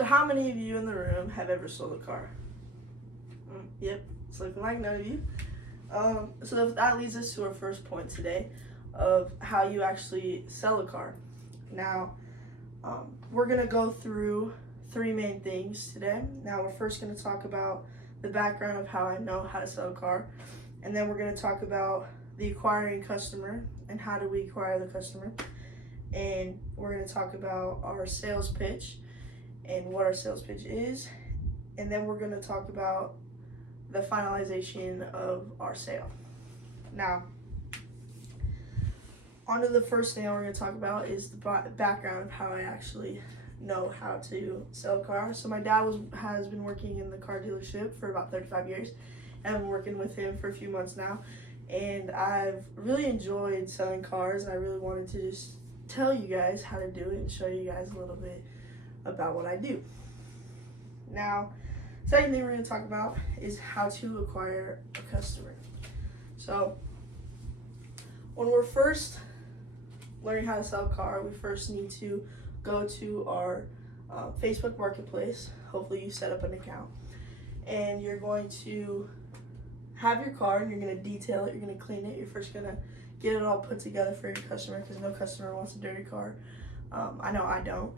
So how many of you in the room have ever sold a car? Yep, it's looking like none of you. So that leads us to our first point today of how you actually sell a car. Now, we're going to go through three main things today. Now, we're first going to talk about the background of how I know how to sell a car. And then we're going to talk about the acquiring customer and how do we acquire the customer. And we're going to talk about our sales pitch and what our sales pitch is. And then we're going to talk about the finalization of our sale. Now, on to the first thing we're going to talk about is the background of how I actually know how to sell a car. So my dad has been working in the car dealership for about 35 years, and I've been working with him for a few months now. And I've really enjoyed selling cars, and I really wanted to just tell you guys how to do it and show you guys a little bit about what I do. Now, second thing we're going to talk about is how to acquire a customer. So, when we're first learning how to sell a car, we first need to go to our Facebook Marketplace. Hopefully you set up an account. And you're going to have your car and you're going to detail it, you're going to clean it. You're first going to get it all put together for your customer because no customer wants a dirty car. I know I don't.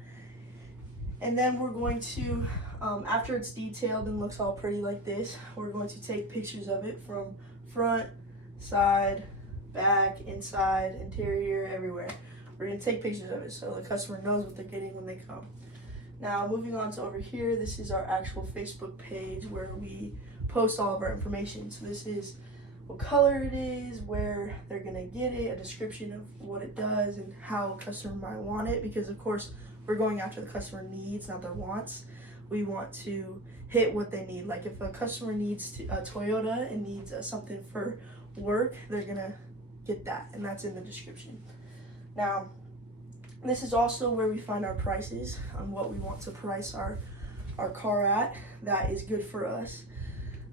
And then we're going to, after it's detailed and looks all pretty like this, we're going to take pictures of it from front, side, back, inside, interior, everywhere. We're going to take pictures of it so the customer knows what they're getting when they come. Now, moving on to over here, this is our actual Facebook page where we post all of our information. So this is what color it is, where they're going to get it, a description of what it does, and how a customer might want it, because of course we're going after the customer needs, not their wants. We want to hit what they need. Like if a customer needs a Toyota and needs something for work, they're going to get that, and that's in the description. Now, this is also where we find our prices on what we want to price our car at that is good for us.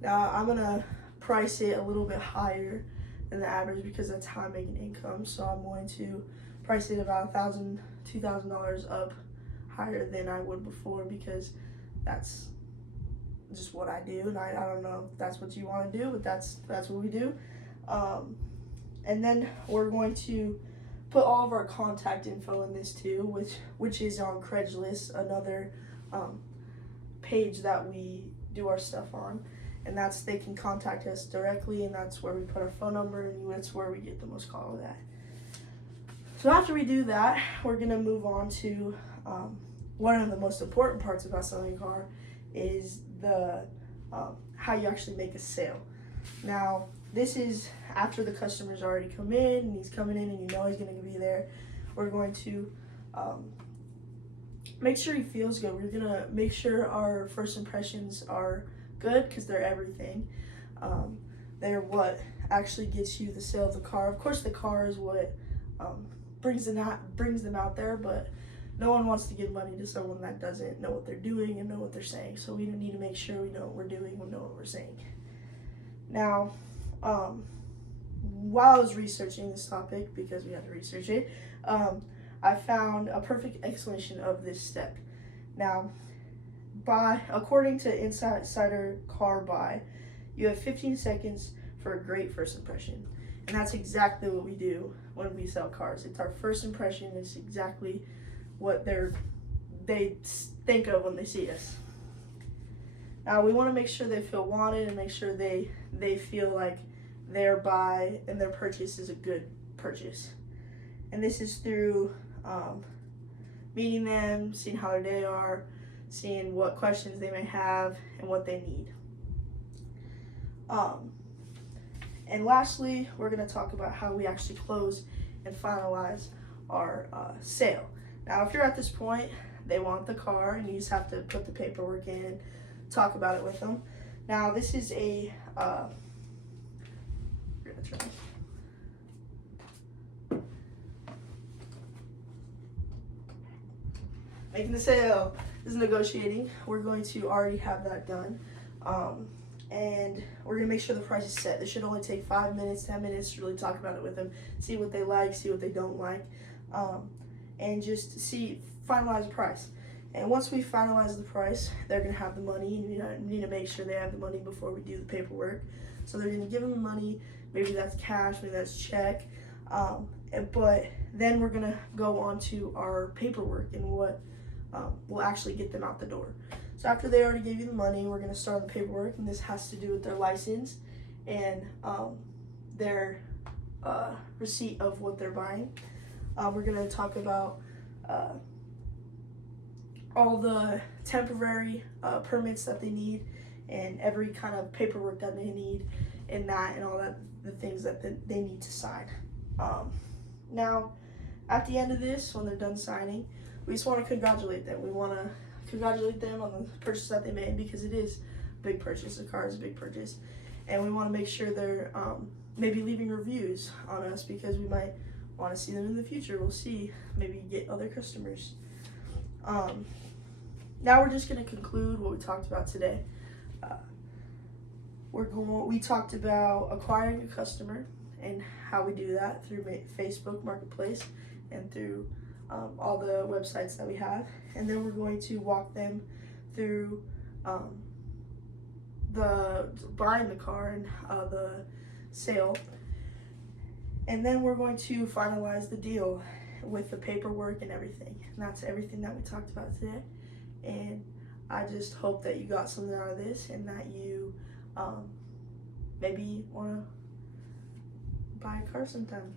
Now, I'm going to price it a little bit higher than the average because that's how I'm making income. So I'm going to price it about $1,000, $2,000 up higher than I would before because that's just what I do. And I don't know if that's what you want to do, but that's what we do. And then we're going to put all of our contact info in this too, which is on Craigslist, another page that we do our stuff on. And that's, they can contact us directly, and that's where we put our phone number, and that's where we get the most calls at. So after we do that, we're going to move on to one of the most important parts about selling a car is the how you actually make a sale. Now, this is after the customer's already come in, and he's coming in and you know he's going to be there. We're going to make sure he feels good. We're going to make sure our first impressions are good because they're everything. They're what actually gets you the sale of the car. Of course, the car is what brings them out there, but no one wants to give money to someone that doesn't know what they're doing and know what they're saying. So we need to make sure we know what we're doing and know what we're saying. Now, while I was researching this topic, because we had to research it, I found a perfect explanation of this step. Now, according to Insider Car Buy, you have 15 seconds for a great first impression. And that's exactly what we do when we sell cars. It's our first impression. It's exactly what they think of when they see us. Now, we want to make sure they feel wanted and make sure they feel like their buy and their purchase is a good purchase. And this is through meeting them, seeing how their day are, seeing what questions they may have and what they need. And lastly, we're going to talk about how we actually close and finalize our sale. Now, if you're at this point, they want the car and you just have to put the paperwork in and talk about it with them. Now, this is a making the sale. This is negotiating. We're going to already have that done. And we're going to make sure the price is set. This should only take 5 minutes, 10 minutes to really talk about it with them, see what they like, see what they don't like, and just finalize the price. And once we finalize the price, they're going to have the money, and we need to make sure they have the money before we do the paperwork. So they're going to give them the money. Maybe that's cash, maybe that's check. But then we're going to go on to our paperwork and what will actually get them out the door. So after they already gave you the money, we're going to start on the paperwork, and this has to do with their license and their receipt of what they're buying. We're going to talk about all the temporary permits that they need and every kind of paperwork that they need and all that, the things that they need to sign. Now, at the end of this, when they're done signing, we just want to congratulate them. We want to congratulate them on the purchase that they made, because it is a big purchase. The car is a big purchase. And we want to make sure they're maybe leaving reviews on us, because we might want to see them in the future. We'll see. Maybe get other customers. Now we're just going to conclude what we talked about today. We talked about acquiring a customer and how we do that through Facebook Marketplace and through all the websites that we have. And then we're going to walk them through the buying the car and the sale. And then we're going to finalize the deal with the paperwork and everything. And that's everything that we talked about today. And I just hope that you got something out of this, and that you maybe want to buy a car sometime.